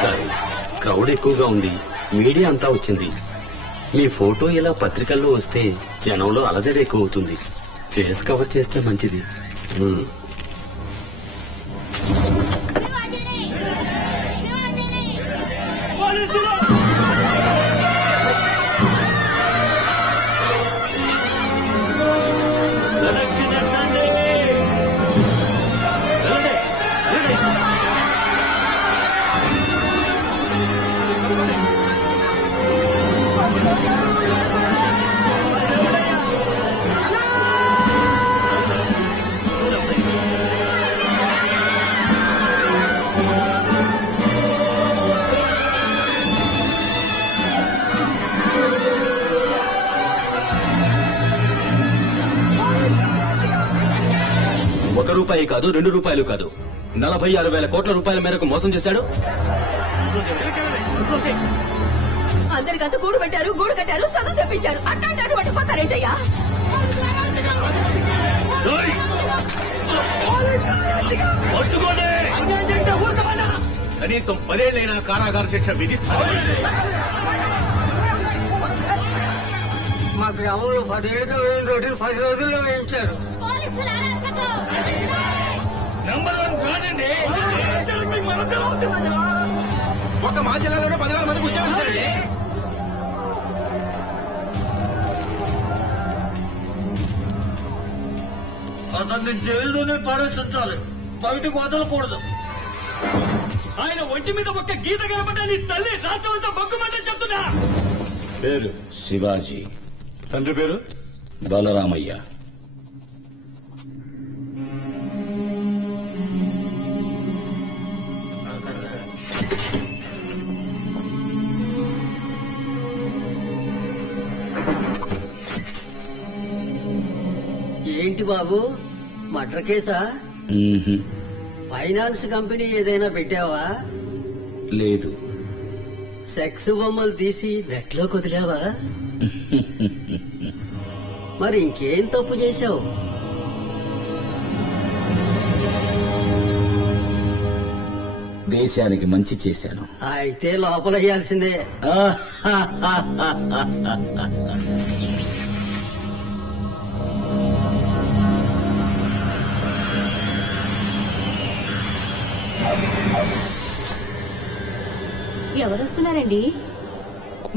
Sir, crowd ఎక్కువగా ఉంది, media అంతా వచ్చింది. మీ ఫోటో ఇలా పత్రికల్లో వస్తే జనంలో అలజడి ఎక్కువ అవుతుంది. ఫేస్ కవర్ చేస్తే మంచిది. రూపాయి కాదు, 2 రూపాయలు కాదు, 46,000 కోట్ల రూపాయల మేరకు మోసం చేశాడు. అందరికంతా గూడు పెట్టారు, గూడు కట్టారు, సగం చెప్పించారు. అట్టాంటారు పట్టుకుపోతారేంటయ్యా? కనీసం 10 ఏళ్లైనా కారాగార శిక్ష విధిస్తారు. మా గ్రామంలో 10 ఏళ్ళుగా వేయిన రోడ్డులు 10 రోజుల్లో వేయించారు. ఒక మా జిల్లాలోనే 10,000 మందికి ఉద్యోగం ఇచ్చారండి. అతన్ని జైల్లోనే పారేసించాలి, బయటకు వదలకూడదు. ఆయన ఒంటి మీద ఒక్క గీత కనబడ్డా నీ తల్లి రాష్ట్రం అంతా బొక్కుమంటని చెప్తున్నా. పేరు శివాజీ, తండ్రి పేరు బలరామయ్య. ఏంటి బాబు, మర్డర్ కేసా? ఫైనాన్స్ కంపెనీ ఏదైనా పెట్టావా? లేదు. సెక్స్ బొమ్మలు తీసి నెట్లో కుదిలావా? మరి ఇంకేం తప్పు చేశావు? దేశానికి మంచి చేశాను. అయితే లోపల వేయాల్సిందే. ఎవరొస్తున్నారండి?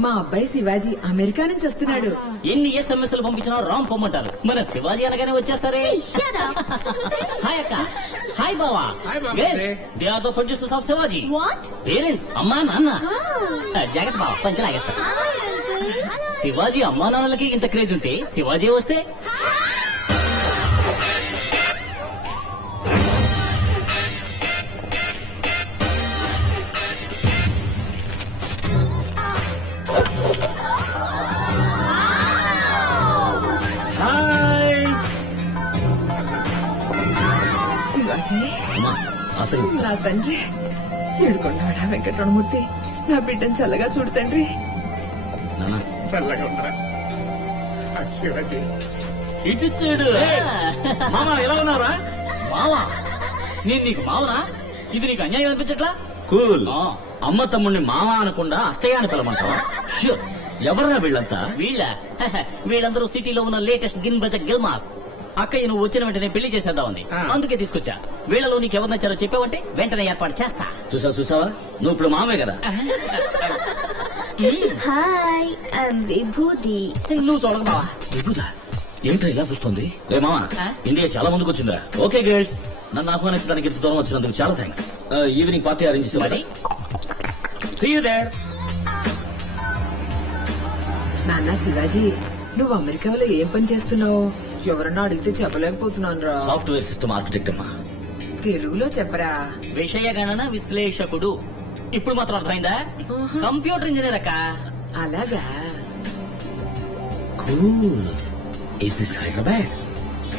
మా అబ్బాయి శివాజీ అమెరికా నుంచి వస్తున్నాడు. ఎన్ని ఎస్ఎంఎస్లు పంపించినా రామ్ పొమ్మంటారు. మన శివాజీ అనగానే వచ్చేస్తారే. హాయ్ అక్క, హాయ్ బావా. They are the producers of Shivaji. Parents అమ్మా నాన్న. జాగ్రత్త బావ, పంచి లాగేస్తా. శివాజీ అమ్మా నాన్నలకి ఇంత క్రేజ్ ఉంటే శివాజీ వస్తే నా తండ్రి ఏడుకొండవాడ వెంకటరమణమూర్తి, నా బిడ్డను చల్లగా చూడు తండ్రి. చల్లగా ఉండరా శివాజీ. ఇటు చూడు. మామ ఎలా ఉన్నారా? మావా, నేను నీకు మావనా? ఇది నీకు అన్యాయం అనిపించట్లా? కూల్. అమ్మ తమ్ముడిని మామ అనకుండా అత్తయ్య అని పిలమంటావా? ష్యూర్. ఎవరన్నా వీళ్ళంతా? వీళ్ళందరూ సిటీలో ఉన్న లేటెస్ట్ గిన్ బజక్ గిల్మాస్. అక్కయ్య నువ్వు వచ్చిన వెంటనే పెళ్లి చేసేద్దామంది, అందుకే తీసుకొచ్చా. వీళ్ళలో నీకు ఎవరు నచ్చారో చెప్పావంటే వెంటనే ఏర్పాటు చేస్తా. చూసావా, నువ్వు ఇప్పుడు మామే కదా. హాయ్, ఐఎమ్ విభూది. నువ్వు చూడక బావా. విభూదా ఏంటో ఇలా చూస్తుంది? రే మామా, ఇండియా చాలా ముందుకు వచ్చిందా? ఓకే గర్ల్స్, నన్ను ఆహ్వానించడానికి ఇంత దూరం వచ్చినందుకు చాలా థ్యాంక్స్. ఈవినింగ్ పార్టీ అరేంజ్ చేసి సీ యూ దేర్. నాన్న శివాజీ, నువ్వు అమెరికాలో ఏం పని చేస్తున్నావు? ఎవరన్నా అడిగితే చెప్పలేకపోతున్నాను రా. సాఫ్ట్వేర్ సిస్టమ్ ఆర్కిటెక్ట్ అమ్మా. తెలుగులో చెప్పరా. విషయ గణన విశ్లేషకుడు. ఇప్పుడు మాత్రం అర్థమైందా? కంప్యూటర్ ఇంజనీర్ అక్క. అలాగా. Is this Hyderabad?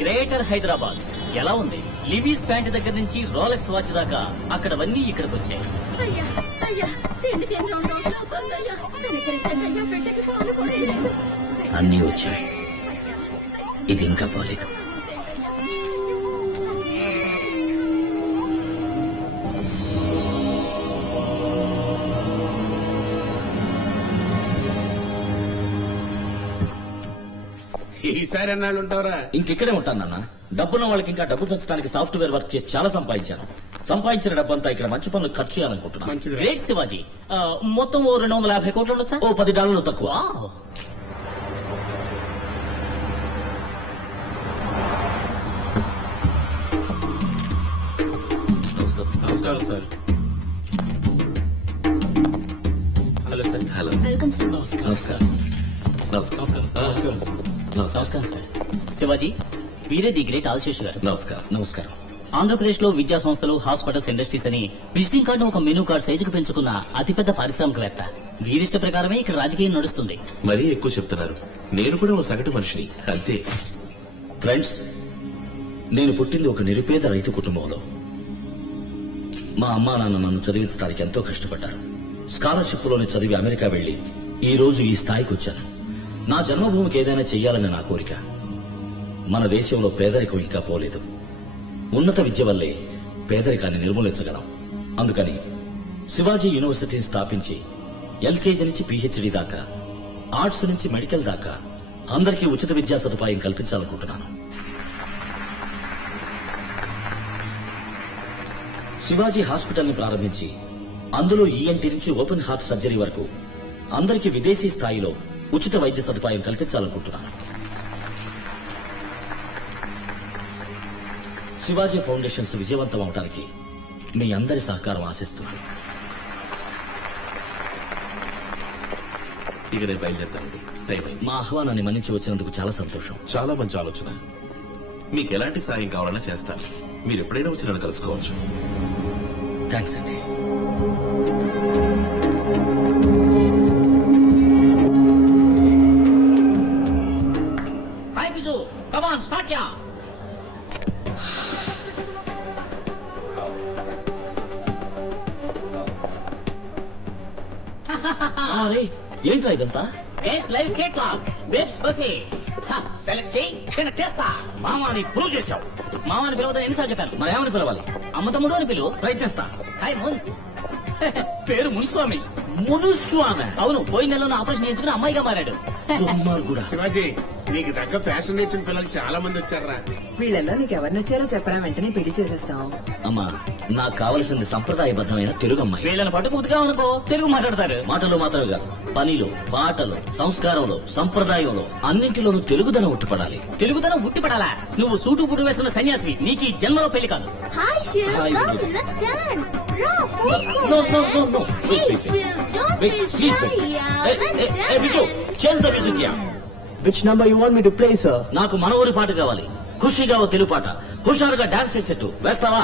Greater Hyderabad ఎలా ఉంది? లివీస్ ప్యాంట్ దగ్గర నుంచి రోలెక్స్ వాచ్ దాకా అక్కడవన్నీ ఇక్కడికి వచ్చాయి. అయ్యా అయ్యా తిండికి 2 రోజులు అయ్యా అయ్యా పెట్టకి పాలు కూడా లేదు. అన్నీ వచ్చాయి, ఇది ఇంకా పోలేదు. ఈసారి ఎన్నాళ్ళు ఉంటావురా? ఇంకెక్కడే ఉంటాను నాన్న. డబ్బున్న వాళ్ళకి ఇంకా డబ్బు పెంచడానికి సాఫ్ట్వేర్ వర్క్ చేసి చాలా సంపాదించాను. సంపాదించిన డబ్బంతా ఇక్కడ మంచి పనులు ఖర్చు చేయాలనుకుంటున్నాను. మంచిది. గ్రేట్ శివాజీ. మొత్తం ఓ 250 కోట్లు ఉండొచ్చా? ఓ $10 తక్కువ. వావ్. నమస్కారం sir. Hello sir. Hello. Welcome sir. నమస్కారం. నమస్కారం సార్. నమస్కారం సార్. శివాజీ, వీరే ది గ్రేట్ ఆశేష్ గారు. నమస్కారం. నమస్కారం. ఆంధ్రప్రదేశ్ లో విద్యా సంస్థలు, హాస్పిటల్స్, ఇండస్ట్రీస్ అని విజిటింగ్ కార్డు ఒక మెనూ కార్డ్ సైజుకు పెంచుకున్న అతిపెద్ద పారిశ్రామికవేత్త. వీరిష్ట ప్రకారమే ఇక్కడ రాజకీయం నడుస్తుంది. మరీ ఎక్కువ చెప్తున్నారు. నేను కూడా ఓ సగటు మనిషిని, అంతే. ఫ్రెండ్స్, నేను పుట్టింది ఒక నిరుపేద రైతు కుటుంబంలో. మా అమ్మా నాన్న నన్ను చదివించడానికి ఎంతో కష్టపడ్డారు. స్కాలర్షిప్ లోని చదివి అమెరికా వెళ్లి ఈ రోజు ఈ స్థాయికి వచ్చాను. నా జన్మభూమికి ఏదైనా చెయ్యాలని నా కోరిక. మన దేశంలో పేదరికం ఇంకా పోలేదు. ఉన్నత విద్య వల్లే పేదరికాన్ని నిర్మూలించగలం. అందుకని శివాజీ యూనివర్సిటీని స్థాపించి ఎల్కేజీ నుంచి పీహెచ్డీ దాకా, ఆర్ట్స్ నుంచి మెడికల్ దాకా అందరికీ ఉచిత విద్యా సదుపాయం కల్పించాలనుకుంటున్నాను. శివాజీ హాస్పిటల్ ని ప్రారంభించి అందులో ఈఎన్టీ నుంచి ఓపెన్ హార్ట్ సర్జరీ వరకు అందరికీ విదేశీ స్థాయిలో ఉచిత వైద్య సదుపాయం కల్పించాలనుకుంటున్నాను. శివాజీ ఫౌండేషన్స్ విజయవంతం అవడానికి మీ అందరి సహకారం ఆశిస్తున్నాను. ఇక నేను బయలుదేరుతానండి. టైం అయింది. మా ఆహ్వానాన్ని మన్నించి వచ్చినందుకు చాలా సంతోషం. చాలా మంచి ఆలోచన. మీకు ఎలాంటి సాయం కావాలన్నా చేస్తాను. మీరు ఎప్పుడైనా వచ్చి నన్ను కలుసుకోవచ్చు. థ్యాంక్స్ అండి. Hi Biju, come on start యా. ఏంట్రా ఇదంతా? Base live catalogue, babes birthday. Select చేయి, నేను చేస్తా. మామాని ప్రూవ్ చేశావు. మామని పిలవదని ఎన్నిసార్లు చెప్పాను? మరి ఏమని పిలవాలి? అమ్మ తమ్ముడు అని పిలువు. ప్రయత్నిస్తా. హాయ్ మున్స్. పేరు మున్స్వామి. మునుస్వామి. అవును, పోయిన నెలలో ఆపరేషన్ చేయించుకుని అమ్మాయిగా మారాడు. కూడా శివాజీ, నీకు తగ్గ ఫ్యాషన్ నేర్చిన పిల్లలు చాలా మంది వచ్చారా? వీళ్ళల్లో నీకు ఎవరు నచ్చారో చెప్పరా, వెంటనే పెళ్లి చేసేస్తాం. అమ్మా, నాకు కావలసింది సంప్రదాయబద్ధమైన తెలుగు అమ్మాయి. వీళ్ళని పట్టుకుతుగా అనుకో, తెలుగు మాట్లాడతారు. మాటలు మాత్రమే కాదు, పనిలో, పాటలు, సంస్కారంలో, సంప్రదాయంలో అన్నింటిలోనూ తెలుగుదనం ఉట్టిపడాలి. తెలుగుదనం ఉట్టిపడాలా? నువ్వు సూటు బుట్టు వేసుకున్న సన్యాసివి, నీకు ఈ జన్మలో పెళ్లి కాదు. Hi Shiv, Hi, come, Vijay. let's dance. రా, పోసుకో. No, no, no, no. Wait, Hey wait, wait. Shiv, don't Wait, feel please shy, wait. yeah. Hey, Let's hey, dance. hey, Viju, change the music here. Which number you want me to play, sir? నాకు మన ఊరి పాట కావాలి. ఖుషిగా ఓ తెలుగు పాట. హుషారుగా dance చేసేట్టు వేస్తావా?